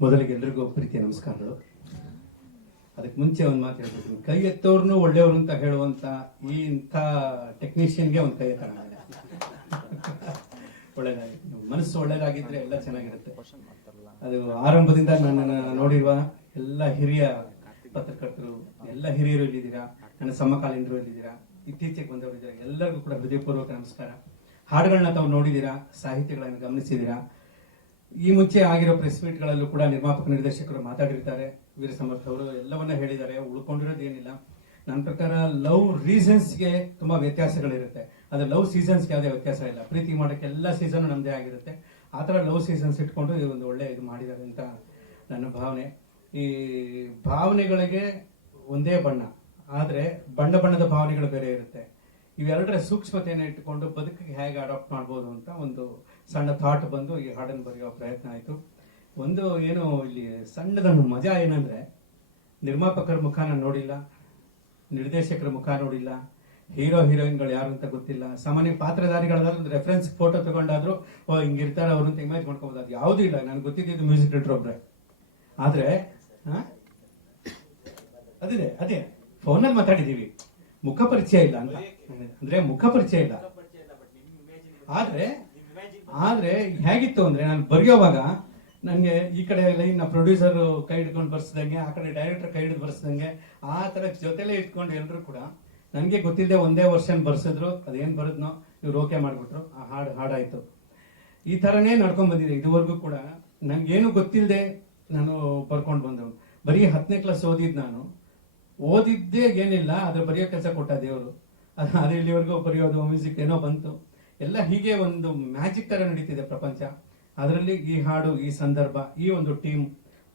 ಮೊದಲಿಗೆ ಎಲ್ರಿಗೂ ಪ್ರೀತಿಯ ನಮಸ್ಕಾರಗಳು. ಅದಕ್ಕೆ ಮುಂಚೆ ಒಂದು ಮಾತು ಹೇಳ್ಬಿಡ್ತೀನಿ, ಕೈ ಎತ್ತೋರ್ನು ಒಳ್ಳೆಯವರು ಅಂತ ಹೇಳುವಂತ ಈ ಇಂಥ ಟೆಕ್ನಿಷಿಯನ್ಗೆ ಒಂದು ಕೈ ಎತ್ತೋಣ. ಒಳ್ಳೇದಾಗಿ ಮನಸ್ಸು ಒಳ್ಳೇದಾಗಿದ್ರೆ ಎಲ್ಲ ಚೆನ್ನಾಗಿರುತ್ತೆ. ಅದು ಆರಂಭದಿಂದ ನನ್ನ ನೋಡಿರುವ ಎಲ್ಲ ಹಿರಿಯ ಪತ್ರಕರ್ತರು, ಎಲ್ಲ ಹಿರಿಯರು ಇಲ್ಲಿದ್ದೀರಾ, ನನ್ನ ಸಮಕಾಲೀನರು ಇಲ್ಲಿದ್ದೀರಾ, ಇತ್ತೀಚೆಗೆ ಬಂದವರು ಇದ್ದೀರಾ, ಎಲ್ಲರಿಗೂ ಕೂಡ ಹೃದಯಪೂರ್ವಕ ನಮಸ್ಕಾರ. ಹಾಡುಗಳನ್ನ ತಾವು ನೋಡಿದ್ದೀರಾ, ಸಾಹಿತ್ಯಗಳನ್ನು ಗಮನಿಸಿದ್ದೀರಾ. ಈ ಮುಂಚೆ ಆಗಿರೋ ಪ್ರೆಸ್ ಮೀಟ್ಗಳಲ್ಲೂ ಕೂಡ ನಿರ್ಮಾಪಕ ನಿರ್ದೇಶಕರು ಮಾತಾಡಿರ್ತಾರೆ. ವೀರ ಸಮರ್ಥ ಅವರು ಎಲ್ಲವನ್ನ ಹೇಳಿದ್ದಾರೆ. ಉಳ್ಕೊಂಡಿರೋದು ಏನಿಲ್ಲ. ನನ್ನ ಪ್ರಕಾರ ಲವ್ ರೀಸನ್ಸ್ಗೆ ತುಂಬಾ ವ್ಯತ್ಯಾಸಗಳಿರುತ್ತೆ. ಅದು ಲವ್ ಸೀಸನ್ಸ್ಗೆ ಯಾವುದೇ ವ್ಯತ್ಯಾಸ ಇಲ್ಲ. ಪ್ರೀತಿ ಮಾಡೋಕ್ಕೆ ಎಲ್ಲ ಸೀಸನ್ ನಮ್ಮದೇ ಆಗಿರುತ್ತೆ. ಆ ಥರ ಲವ್ ಸೀಸನ್ಸ್ ಇಟ್ಕೊಂಡು ಒಂದು ಒಳ್ಳೆ ಇದು ಮಾಡಿದ್ದಾರೆ ಅಂತ ನನ್ನ ಭಾವನೆ. ಈ ಭಾವನೆಗಳಿಗೆ ಒಂದೇ ಬಣ್ಣ, ಆದರೆ ಬಣ್ಣ ಬಣ್ಣದ ಭಾವನೆಗಳು ಬೇರೆ ಇರುತ್ತೆ. ಇವೆರಡರ ಸೂಕ್ಷ್ಮತೆಯನ್ನು ಇಟ್ಟುಕೊಂಡು ಬದುಕಿಗೆ ಹೇಗೆ ಅಡಾಪ್ಟ್ ಮಾಡ್ಬೋದು ಅಂತ ಒಂದು ಸಣ್ಣ ಥಾಟ್ ಬಂದು ಈ ಹಾಡನ್ನು ಬರೆಯುವ ಪ್ರಯತ್ನ ಆಯಿತು. ಒಂದು ಏನು ಇಲ್ಲಿ ಸಣ್ಣದ ಮಜಾ ಏನಂದ್ರೆ, ನಿರ್ಮಾಪಕರ ಮುಖ ನಾನು ನೋಡಿಲ್ಲ, ನಿರ್ದೇಶಕರ ಮುಖ ನೋಡಿಲ್ಲ, ಹೀರೋ ಹೀರೋಯಿನ್ಗಳು ಯಾರು ಅಂತ ಗೊತ್ತಿಲ್ಲ. ಸಾಮಾನ್ಯ ಪಾತ್ರಧಾರಿಗಳಾದ್ರೂ ಒಂದು ರೆಫರೆನ್ಸ್ ಫೋಟೋ ತಗೊಂಡಾದ್ರು ಹಿಂಗಿರ್ತಾರೆ ಅವರು ಅಂತ ಇಮೇಜ್ ಮಾಡ್ಕೋಬಹುದು. ಅದು ಯಾವುದೂ ಇಲ್ಲ. ನನಗೆ ಗೊತ್ತಿದ್ದು ಮ್ಯೂಸಿಕ್ ಡೈರೆಕ್ಟರ್ ಒಬ್ರೆ. ಆದ್ರೆ ಅದೇ ಫೋನಲ್ಲಿ ಮಾತಾಡಿದೀವಿ, ಮುಖ ಪರಿಚಯ ಇಲ್ಲ ಅಂತ. ಅಂದ್ರೆ ಮುಖ ಪರಿಚಯ ಇಲ್ಲ. ಆದ್ರೆ ಹೇಗಿತ್ತು ಅಂದ್ರೆ, ನಾನು ಬರೆಯೋವಾಗ ನನಗೆ ಈ ಕಡೆ ಲೈನ್ ಪ್ರೊಡ್ಯೂಸರ್ ಕೈ ಹಿಡ್ಕೊಂಡು ಬರ್ಸ್ದಂಗೆ, ಆ ಕಡೆ ಡೈರೆಕ್ಟರ್ ಕೈ ಹಿಡಿದು ಬರ್ಸ್ದಂಗೆ, ಆ ತರ ಜೊತೆಲೇ ಇಟ್ಕೊಂಡು ಎಲ್ರು ಕೂಡ ನನಗೆ ಗೊತ್ತಿಲ್ಲದೆ ಒಂದೇ ವರ್ಷನ್ ಬರ್ಸಿದ್ರು. ಅದೇನ್ ಬರದ್ನೋ ಇವ್ರು ಓಕೆ ಮಾಡ್ಬಿಟ್ರು, ಆ ಹಾಡಾಯ್ತು. ಈ ತರನೇ ನಡ್ಕೊಂಡ್ ಬಂದಿದೆ ಇದುವರೆಗೂ ಕೂಡ. ನನ್ಗೇನು ಗೊತ್ತಿಲ್ಲದೆ ನಾನು ಬರ್ಕೊಂಡು ಬಂದವನು. ಬರೀ 10ನೇ ಕ್ಲಾಸ್ ಓದಿದ್ದೇ ಏನಿಲ್ಲ, ಅದ್ರ ಬರೆಯೋ ಕೆಲಸ ಕೊಟ್ಟ ದೇವರು. ಅದು ಇಲ್ಲಿವರೆಗೂ ಬರೆಯೋದು, ಮ್ಯೂಸಿಕ್ ಏನೋ ಬಂತು. ಎಲ್ಲ ಹೀಗೆ ಒಂದು ಮ್ಯಾಜಿಕ್ ತರ ನಡೀತಿದೆ ಪ್ರಪಂಚ. ಅದರಲ್ಲಿ ಈ ಹಾಡು, ಈ ಸಂದರ್ಭ, ಈ ಒಂದು ಟೀಮ್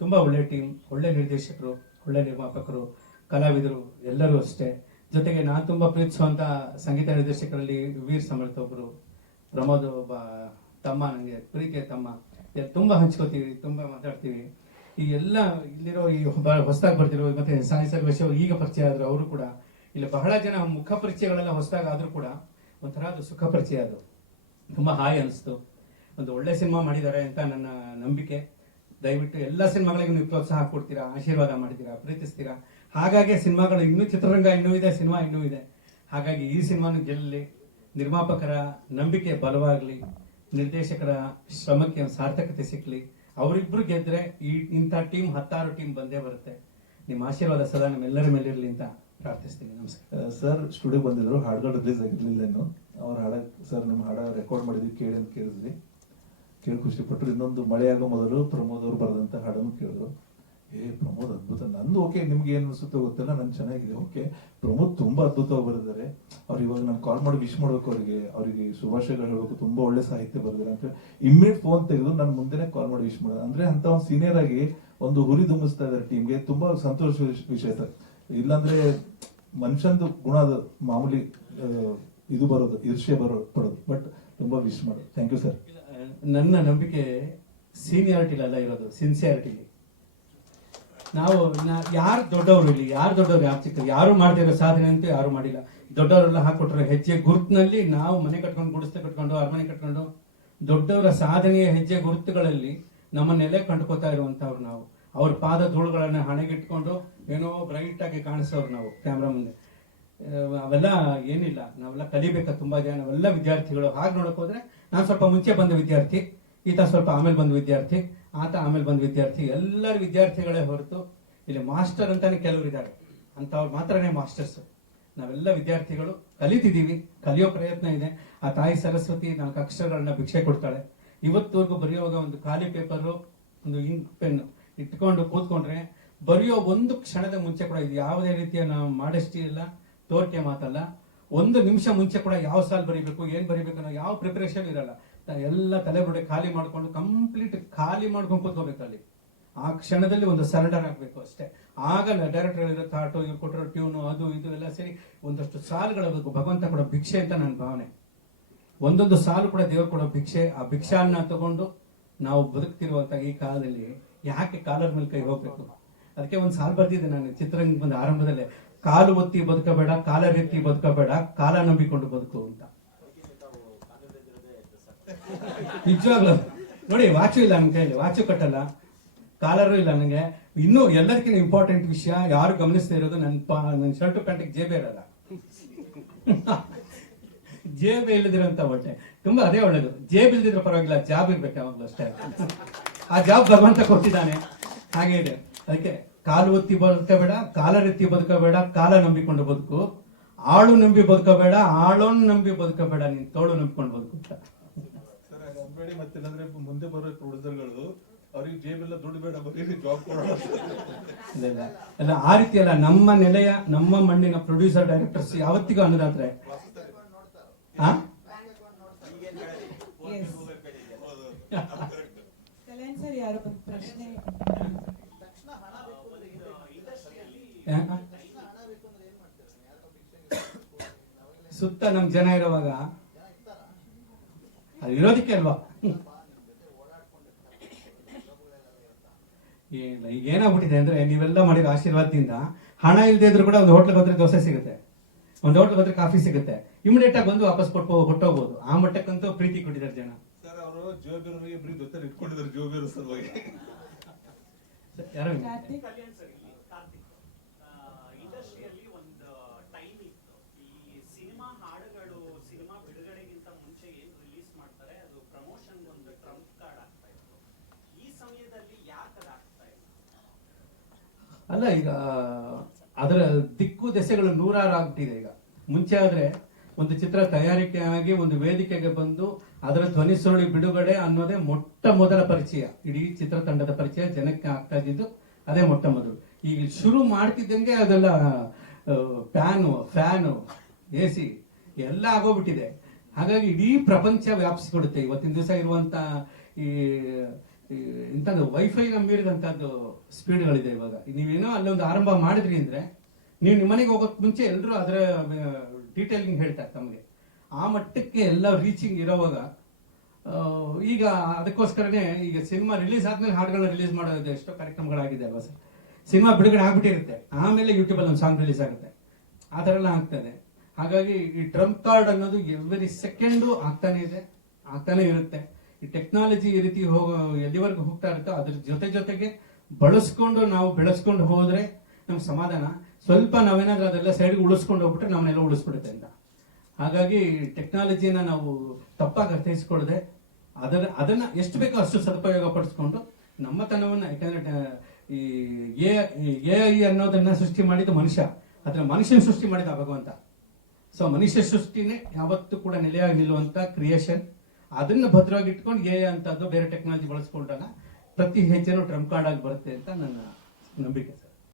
ತುಂಬಾ ಒಳ್ಳೆ ಟೀಮ್, ಒಳ್ಳೆ ನಿರ್ದೇಶಕರು, ಒಳ್ಳೆ ನಿರ್ಮಾಪಕರು, ಕಲಾವಿದರು ಎಲ್ಲರೂ ಅಷ್ಟೇ. ಜೊತೆಗೆ ನಾನು ತುಂಬಾ ಪ್ರೀತಿಸುವಂತ ಸಂಗೀತ ನಿರ್ದೇಶಕರಲ್ಲಿ ವೀರ್ ಸಮರ್ಥ ಒಬ್ರು, ಪ್ರಮೋದ್ ಒಬ್ಬ ತಮ್ಮ, ನನಗೆ ಪ್ರೀತಿಯ ತಮ್ಮ. ತುಂಬಾ ಹಂಚ್ಕೋತೀವಿ, ತುಂಬಾ ಮಾತಾಡ್ತೀವಿ. ಈ ಎಲ್ಲ ಇಲ್ಲಿರೋ ಈ ಹೊಸದಾಗಿ ಬರ್ತಿರೋ ಮತ್ತೆ ಸಾಯಿ ಸರ್ವೇಶ್ ಅವರು ಈಗ ಪರಿಚಯ ಆದ್ರು. ಅವರು ಕೂಡ ಇಲ್ಲಿ ಬಹಳ ಜನ ಮುಖ ಪರಿಚಯಗಳೆಲ್ಲ ಹೊಸದಾಗಿ ಆದ್ರೂ ಕೂಡ ಒಂಥರ ಅದು ಸುಖ ಪರಿಚಯ. ಅದು ತುಂಬಾ ಹಾಯ್ ಅನಿಸ್ತು. ಒಂದು ಒಳ್ಳೆ ಸಿನಿಮಾ ಮಾಡಿದ್ದಾರೆ ಅಂತ ನನ್ನ ನಂಬಿಕೆ. ದಯವಿಟ್ಟು ಎಲ್ಲ ಸಿನಿಮಾಗಳಿಗೆ ನೀವು ಪ್ರೋತ್ಸಾಹ ಕೊಡ್ತೀರಾ, ಆಶೀರ್ವಾದ ಮಾಡ್ತೀರಾ, ಪ್ರೀತಿಸ್ತೀರಾ. ಹಾಗಾಗಿ ಸಿನಿಮಾಗಳು ಇನ್ನೂ, ಚಿತ್ರರಂಗ ಇನ್ನೂ ಇದೆ, ಸಿನಿಮಾ ಇನ್ನೂ ಇದೆ. ಹಾಗಾಗಿ ಈ ಸಿನಿಮಾನು ಗೆಲ್ಲಲಿ, ನಿರ್ಮಾಪಕರ ನಂಬಿಕೆ ಬಲವಾಗ್ಲಿ, ನಿರ್ದೇಶಕರ ಶ್ರಮಕ್ಕೆ ಸಾರ್ಥಕತೆ ಸಿಕ್ಲಿ. ಅವರಿಬ್ರು ಗೆದ್ರೆ ಇಂಥ ಟೀಮ್ 10 ಟೀಮ್ ಬಂದೇ ಬರುತ್ತೆ. ನಿಮ್ಮ ಆಶೀರ್ವಾದ ಸದಾ ನಮ್ಮೆಲ್ಲರ ಮೇಲೆ ಇರಲಿ ಅಂತ ಪ್ರಾರ್ಥಿಸ್ತೀನಿ. ನಮಸ್ಕಾರ. ಸರ್ ಸ್ಟುಡಿಯೋ ಬಂದಿದ್ರು, ಹಾಡುಗಳು ರಿಲೀಸ್ ಆಗಿರ್ಲಿಲ್ಲೇನು. ಅವ್ರ ಹಾಡ ಸರ್ ನಿಮ್ಮ ಹಾಡ ರೆಕಾರ್ಡ್ ಮಾಡಿದ್ವಿ, ಕೇಳಿ ಅಂತ ಕೇಳಿದ್ವಿ. ಕೇಳಿ ಖುಷಿ ಪಟ್ಟರು. ಇನ್ನೊಂದು ಮಳೆಯಾಗೋ ಮೊದಲು ಪ್ರಮೋದ್ ಅವರು ಬರೆದಂತ ಹಾಡನ್ನು ಕೇಳಿದ್ರು. ಪ್ರಮೋದ್ ಅದ್ಭುತ. ನಂದು ಓಕೆ, ನಿಮ್ಗೆ ಏನ್ ಅನ್ಸುತ್ತೋ ಗೊತ್ತಿಲ್ಲ, ನನ್ ಚೆನ್ನಾಗಿದೆ. ಓಕೆ, ಪ್ರಮೋದ್ ತುಂಬಾ ಅದ್ಭುತವಾಗಿ ಬರೆದಿದ್ದಾರೆ. ಅವ್ರು ಇವಾಗ ನಾನು ಕಾಲ್ ಮಾಡಿ ವಿಶ್ ಮಾಡ್ಬೇಕು, ಅವರಿಗೆ ಶುಭಾಶಯಗಳು ಹೇಳ್ಬೇಕು. ತುಂಬಾ ಒಳ್ಳೆ ಸಾಹಿತ್ಯ ಬರೆದಿದ್ದಾರೆ ಅಂತ ಇಮ್ಮಿಡಿಯೇಟ್ ಫೋನ್ ತೆಗೆದು ನನ್ನ ಮುಂದೆನೆ ಕಾಲ್ ಮಾಡಿ ವಿಶ್ ಮಾಡೋದು ಅಂದ್ರೆ, ಅಂತ ಒಂದು ಸೀನಿಯರ್ ಆಗಿ ಒಂದು ಹುರಿ ದುಂಬಿಸ್ತಾ ಇದ್ದಾರೆ ಟೀಮ್ಗೆ. ತುಂಬಾ ಸಂತೋಷ ವಿಷಯ ಸರ್. ಇಲ್ಲಾಂದ್ರೆ ಮನುಷ್ಯಂದು ಗುಣ ಅದು ಮಾಮೂಲಿ ಇದು ಬರೋದು, ಈರ್ಷ್ಯೆ ಪಡೋದು. ಬಟ್ ತುಂಬಾ ವಿಶ್ ಮಾಡೋದು. Thank you sir. ನನ್ನ ನಂಬಿಕೆ ಸೀನಿಯಾರಿಟಿಲೆಲ್ಲ ಇರೋದು, ಸಿನ್ಸಿಯಾರಿಟಿಲಿ. ನಾವು ಯಾರು ದೊಡ್ಡವರು ಇಲ್ಲಿ, ಯಾರು ದೊಡ್ಡವರು, ಯಾರು ಚಿಕ್ಕರು, ಯಾರು ಮಾಡದಿರೋ ಸಾಧನೆ ಅಂತೂ ಯಾರು ಮಾಡಿಲ್ಲ. ದೊಡ್ಡವರೆಲ್ಲ ಹಾಕೊಟ್ರೆ ಹೆಜ್ಜೆ ಗುರುತಿನಲ್ಲಿ ನಾವು ಮನೆ ಕಟ್ಕೊಂಡು, ಗುಡಿಸ್ತೆ ಕಟ್ಕೊಂಡು, ಅರಮನೆ ಕಟ್ಕೊಂಡು, ದೊಡ್ಡವರ ಸಾಧನೆಯ ಹೆಜ್ಜೆ ಗುರುತುಗಳಲ್ಲಿ ನಮ್ಮನ್ನೆಲ್ಲ ಕಂಡುಕೋತಾ ಇರುವಂತವ್ರು ನಾವು. ಅವ್ರ ಪಾದ ಧೂಳುಗಳನ್ನ ಹಣೆಗಿಟ್ಕೊಂಡು ಏನೋ ಬ್ರೈಟ್ ಆಗಿ ಕಾಣಿಸೋರು ನಾವು ಕ್ಯಾಮ್ರಾ ಮುಂದೆ. ಅವೆಲ್ಲ ಏನಿಲ್ಲ, ನಾವೆಲ್ಲ ಕಲಿಬೇಕಾ ತುಂಬಾ ಜನ. ನಾವೆಲ್ಲ ವಿದ್ಯಾರ್ಥಿಗಳು. ಹಾಗೆ ನೋಡಕ್ ಹೋದ್ರೆ ನಾನು ಸ್ವಲ್ಪ ಮುಂಚೆ ಬಂದ ವಿದ್ಯಾರ್ಥಿ, ಈತ ಸ್ವಲ್ಪ ಆಮೇಲೆ ಬಂದ ವಿದ್ಯಾರ್ಥಿ, ಆತ ಆಮೇಲೆ ಬಂದ ವಿದ್ಯಾರ್ಥಿ. ಎಲ್ಲರೂ ವಿದ್ಯಾರ್ಥಿಗಳೇ ಹೊರತು ಇಲ್ಲಿ ಮಾಸ್ಟರ್ ಅಂತಾನೆ ಕೆಲವರು ಇದ್ದಾರೆ. ಅಂತವ್ರು ಮಾತ್ರನೇ ಮಾಸ್ಟರ್ಸ್. ನಾವೆಲ್ಲ ವಿದ್ಯಾರ್ಥಿಗಳು, ಕಲಿತಿದ್ದೀವಿ, ಕಲಿಯೋ ಪ್ರಯತ್ನ ಇದೆ. ಆ ತಾಯಿ ಸರಸ್ವತಿ 4 ಅಕ್ಷರಗಳನ್ನ ಭಿಕ್ಷೆ ಕೊಡ್ತಾಳೆ. ಇವತ್ತವರೆಗೂ ಬರೆಯುವಾಗ ಒಂದು ಖಾಲಿ ಪೇಪರ್, ಒಂದು ಇಂಕ್ ಪೆನ್ ಇಟ್ಕೊಂಡು ಕೂತ್ಕೊಂಡ್ರೆ ಬರೆಯೋ ಒಂದು ಕ್ಷಣದ ಮುಂಚೆ ಕೂಡ, ಇದು ಯಾವುದೇ ರೀತಿಯ ನಾವು ಮಾಡಷ್ಟೇ ಇಲ್ಲ, ತೋರಿಕೆ ಮಾತಲ್ಲ. 1 ನಿಮಿಷ ಮುಂಚೆ ಕೂಡ ಯಾವ ಸಾಲ್ ಬರೀಬೇಕು, ಏನ್ ಬರೀಬೇಕು ಅನ್ನೋ ಯಾವ ಪ್ರಿಪರೇಷನ್ ಇರಲ್ಲ. ಎಲ್ಲ ತಲೆಬುಡೆ ಖಾಲಿ ಮಾಡ್ಕೊಂಡು, ಕಂಪ್ಲೀಟ್ ಖಾಲಿ ಮಾಡ್ಕೊಂಡು ಕೂತ್ಕೋಬೇಕು ಅಲ್ಲಿ. ಆ ಕ್ಷಣದಲ್ಲಿ ಒಂದು ಸರೆಂಡರ್ ಆಗ್ಬೇಕು ಅಷ್ಟೇ. ಆಗ ಡೈರೆಕ್ಟರ್ ಹೇಳಿರೋ ಥಾಟು, ಇವ್ರು ಕೊಟ್ಟಿರೋ ಟ್ಯೂನು, ಅದು ಇದು ಎಲ್ಲ ಸೇರಿ ಒಂದಷ್ಟು ಸಾಲುಗಳ ಭಗವಂತ ಕೊಡೋ ಭಿಕ್ಷೆ ಅಂತ ನನ್ನ ಭಾವನೆ. ಒಂದೊಂದು ಸಾಲು ಕೂಡ ದೇವರು ಕೊಡೋ ಭಿಕ್ಷೆ. ಆ ಭಿಕ್ಷಾನ್ನ ತಗೊಂಡು ನಾವು ಬದುಕ್ತಿರುವಂತ ಈ ಕಾಲದಲ್ಲಿ ಯಾಕೆ ಕಾಲರ್ ಮೇಲೆ ಕೈ ಹೋಗ್ಬೇಕು? ಅದಕ್ಕೆ ಒಂದು ಸಾಲು ಬರ್ದಿದ್ದೆ ನಾನು ಚಿತ್ರರಂಗ ಬಂದ ಆರಂಭದಲ್ಲೇ, ಕಾಲು ಒತ್ತಿ ಬದುಕಬೇಡ, ಕಾಲರ್ ಎತ್ತಿ ಬದುಕಬೇಡ, ಕಾಲ ನಂಬಿಕೊಂಡು ಬದುಕು ಅಂತ. ನಿಜವಾಗ್ಲು ನೋಡಿ, ವಾಚು ಇಲ್ಲ ನಮ್ಮ ಕೈಯಲ್ಲಿ, ವಾಚು ಕಟ್ಟಲ್ಲ. ಕಾಲರು ಇಲ್ಲ ನನಗೆ. ಇನ್ನೂ ಎಲ್ಲದಕ್ಕಿಂತ ಇಂಪಾರ್ಟೆಂಟ್ ವಿಷಯ ಯಾರು ಗಮನಿಸದೇ ಇರೋದು, ನನ್ನ ಶರ್ಟ್ ಪ್ಯಾಂಟಿಗೆ ಜೇಬೇ ಇರಲ್ಲ. ಜೇಬ್ ಇಲ್ಲದಿರೋಂತ ಬಟ್ಟೆ ತುಂಬಾ ಅದೇ ಒಳ್ಳೇದು. ಜೇಬ್ ಇಲ್ದಿದ್ರೆ ಪರವಾಗಿಲ್ಲ, ಜಾಬ್ ಇರ್ಬೇಕು ಯಾವಾಗ್ಲೂ ಅಷ್ಟೇ. ಆ ಜಾಬ್ ಭಗವಂತ ಕೊಟ್ಟಿದ್ದಾನೆ, ಹಾಗೆ ಇದೆ. ಅದಕ್ಕೆ ಕಾಲು ಒತ್ತಿ ಬದುಕಬೇಡ, ಕಾಲರ್ ಎತ್ತಿ ಬದುಕಬೇಡ, ಕಾಲ ನಂಬಿಕೊಂಡು ಬದುಕು. ಆಳು ನಂಬಿ ಬದುಕಬೇಡ, ಆಳೋನ್ ನಂಬಿ ಬದುಕಬೇಡ, ನೀನ್ ತೋಳು ನಂಬಿಕೊಂಡು ಬದುಕು. ಸರ್ ಅನ್ಬೇಡಿ, ಮತ್ತೇನಂದ್ರೆ ಮುಂದೆ ಬರೋ ಪ್ರೊಡ್ಯೂಸರ್ಗಳು ಅವ್ರಿಗೆ ಜೇಬೆಲ್ಲ ದುಡ್ಡು ಬೇಡ, ಬರೀ ಜಾಬ್ ಕೊಡೋಣ. ಇಲ್ಲ ಅಲ್ಲ, ಆ ರೀತಿ ಅಲ್ಲ. ನಮ್ಮ ನೆಲೆಯ, ನಮ್ಮ ಮಣ್ಣಿನ ಪ್ರೊಡ್ಯೂಸರ್ ಡೈರೆಕ್ಟರ್ಸ್ ಯಾವತ್ತಿಗೂ ಅನ್ನೋದಾದ್ರೆ ಸರ್ ಯಾರು ಪ್ರಶ್ನೆ ಸುತ್ತ ನಮ್ ಜನ ಇರುವಾಗ ಅದು ಇರೋದಕ್ಕೆ ಅಲ್ವಾ. ಇಲ್ಲ, ಈಗ ಏನಾಗ್ಬಿಟ್ಟಿದೆ ಅಂದ್ರೆ, ನೀವೆಲ್ಲ ಮಾಡಿರೋ ಆಶೀರ್ವಾದದಿಂದ ಹಣ ಇಲ್ಲದೆ ಇದ್ರು ಕೂಡ ಒಂದು ಹೋಟ್ಲಿಗೆ ಹೋದ್ರೆ ದೋಸೆ ಸಿಗುತ್ತೆ, ಒಂದು ಹೋಟ್ಲಿಗೆ ಹೋದ್ರೆ ಕಾಫಿ ಸಿಗುತ್ತೆ, ಇಮಿಡಿಯೇಟ್ ಆಗಿ ಬಂದು ವಾಪಸ್ ಕೊಟ್ಟೋಗ್ಬೋದು. ಆ ಮಟ್ಟಕ್ಕಂತೂ ಪ್ರೀತಿ ಕೊಟ್ಟಿದ್ದಾರೆ ಜನ. ಸರ್ ಅವರು ಜೀವಬೀರಿಗೆ ಬರೀ ಜೊತೆ ಇಟ್ಕೊಂಡಿದ್ದಾರೆ, ಜೀವಬೀರು ಸಲುವಾಗಿ. ಯಾರು ಕಾರ್ತಿಕ್ ಇಂಡಸ್ಟ್ರಿಯಲ್ಲಿ ಒಂದು ಟೈಮ್ ಇತ್ತು, ಈ ಸಿನಿಮಾ ಹಾಡುಗಳು ಸಿನಿಮಾ ಬಿಡುಗಡೆಗಿಂತ ಮುಂಚೆ ಏನು ರಿಲೀಸ್ ಮಾಡ್ತಾರೆ ಅದು ಪ್ರಮೋಷನ್ ಒಂದು ಟ್ರಂಪ್ ಕಾರ್ಡ್ ಆಗ್ತಾ ಇತ್ತು. ಈ ಸಮಯದಲ್ಲಿ ಯಾಕೆ ಆಗ್ತಾ ಇಲ್ಲ? ಅಲ್ಲ, ಈಗ ಅದರ ದಿಕ್ಕು ದೆಸೆಗಳು ನೂರಾರು ಆಗ್ಬಿಟ್ಟಿದೆ. ಈಗ ಮುಂಚೆ ಆದ್ರೆ ಒಂದು ಚಿತ್ರ ತಯಾರಿಕೆ ಆಗಿ ಒಂದು ವೇದಿಕೆಗೆ ಬಂದು ಅದರ ಧ್ವನಿ ಸುರುಳಿ ಬಿಡುಗಡೆ ಅನ್ನೋದೇ ಮೊಟ್ಟ ಮೊದಲ ಪರಿಚಯ, ಇಡೀ ಚಿತ್ರತಂಡದ ಪರಿಚಯ ಜನಕ್ಕೆ ಆಗ್ತಾ ಇದ್ದಿದ್ದು ಅದೇ ಮೊಟ್ಟ ಮೊದಲು. ಈಗ ಶುರು ಮಾಡ್ತಿದ್ದಂಗೆ ಅದೆಲ್ಲ ಫ್ಯಾನು AC ಎಲ್ಲ ಆಗೋಗ್ಬಿಟ್ಟಿದೆ. ಹಾಗಾಗಿ ಇಡೀ ಪ್ರಪಂಚ ವ್ಯಾಪಿಸಿಕೊಡುತ್ತೆ. ಇವತ್ತಿನ ದಿವಸ ಇರುವಂತ ಈ ಇಂಥದ್ದು ವೈಫೈನ ಮೀರಿದಂತದ್ದು ಸ್ಪೀಡ್ಗಳಿದೆ. ಇವಾಗ ನೀವೇನೋ ಅಲ್ಲೊಂದು ಆರಂಭ ಮಾಡಿದ್ರಿ ಅಂದ್ರೆ, ನೀವು ನಿಮ್ಮನೆಗೆ ಹೋಗೋಕ್ ಮುಂಚೆ ಎಲ್ಲರೂ ಅದರ ಡೀಟೇಲಿಂಗ್ ಹೇಳ್ತಾರೆ ತಮಗೆ. ಆ ಮಟ್ಟಕ್ಕೆ ಎಲ್ಲ ರೀಚಿಂಗ್ ಇರೋವಾಗ ಈಗ ಅದಕ್ಕೋಸ್ಕರನೇ ಈಗ ಸಿನಿಮಾ ರಿಲೀಸ್ ಆದ್ಮೇಲೆ ಹಾಡುಗಳನ್ನ ರಿಲೀಸ್ ಮಾಡೋದು ಎಷ್ಟೋ ಕಾರ್ಯಕ್ರಮಗಳಾಗಿದೆ ಅಲ್ವಾ ಸರ್. ಸಿನಿಮಾ ಬಿಡುಗಡೆ ಆಗ್ಬಿಟ್ಟಿರುತ್ತೆ, ಆಮೇಲೆ ಯೂಟ್ಯೂಬಲ್ಲಿ ಒಂದು ಸಾಂಗ್ ರಿಲೀಸ್ ಆಗುತ್ತೆ, ಆ ಥರ ಎಲ್ಲ ಆಗ್ತದೆ. ಹಾಗಾಗಿ ಈ ಟ್ರಂಪ್ ಕಾರ್ಡ್ ಅನ್ನೋದು ಎವ್ರಿ ಸೆಕೆಂಡು ಆಗ್ತಾನೆ ಇದೆ, ಆಗ್ತಾನೆ ಇರುತ್ತೆ. ಈ ಟೆಕ್ನಾಲಜಿ ಈ ರೀತಿ ಎಲ್ಲಿವರೆಗೂ ಹೋಗ್ತಾ ಇರುತ್ತೋ ಅದ್ರ ಜೊತೆಗೆ ಬಳಸ್ಕೊಂಡು ನಾವು ಬೆಳೆಸ್ಕೊಂಡು ಹೋದ್ರೆ ನಮ್ಗೆ ಸಮಾಧಾನ. ಸ್ವಲ್ಪ ನಾವೇನಾದ್ರೂ ಅದೆಲ್ಲ ಸೈಡ್ಗೆ ಉಳಿಸ್ಕೊಂಡು ಹೋಗ್ಬಿಟ್ರೆ ನಮ್ಮನ್ನೆಲ್ಲ ಉಳಿಸ್ಬಿಡುತ್ತೆ ಅಂತ. ಹಾಗಾಗಿ ಟೆಕ್ನಾಲಜಿನ ನಾವು ತಪ್ಪಾಗಿ ಅರ್ಥೈಸ್ಕೊಳ್ಳದೆ ಅದನ್ನ ಎಷ್ಟು ಬೇಕೋ ಅಷ್ಟು ಸದುಪಯೋಗ ಪಡಿಸ್ಕೊಂಡು ನಮ್ಮತನವನ್ನ, ಯಾಕಂದ್ರೆ ಈ AI ಅನ್ನೋದನ್ನ ಸೃಷ್ಟಿ ಮಾಡಿದ ಮನುಷ್ಯ, ಅದನ್ನ ಮನುಷ್ಯನ ಸೃಷ್ಟಿ ಮಾಡಿದ ಭಗವಂತ. ಸೊ ಮನುಷ್ಯ ಸೃಷ್ಟಿನೇ ಯಾವತ್ತೂ ಕೂಡ ನೆಲೆಯಾಗಿ ನಿಲ್ಲುವಂತ ಕ್ರಿಯೇಷನ್. ಅದನ್ನ ಭದ್ರವಾಗಿ ಇಟ್ಕೊಂಡು AI ಅಂತದ್ದು ಬೇರೆ ಟೆಕ್ನಾಲಜಿ ಬಳಸ್ಕೊಂಡಾಗ ಪ್ರತಿ ಹೆಜ್ಜೆನೂ ಟ್ರಂಪ್ ಕಾರ್ಡ್ ಆಗಿ ಬರುತ್ತೆ ಅಂತ ನನ್ನ ನಂಬಿಕೆ.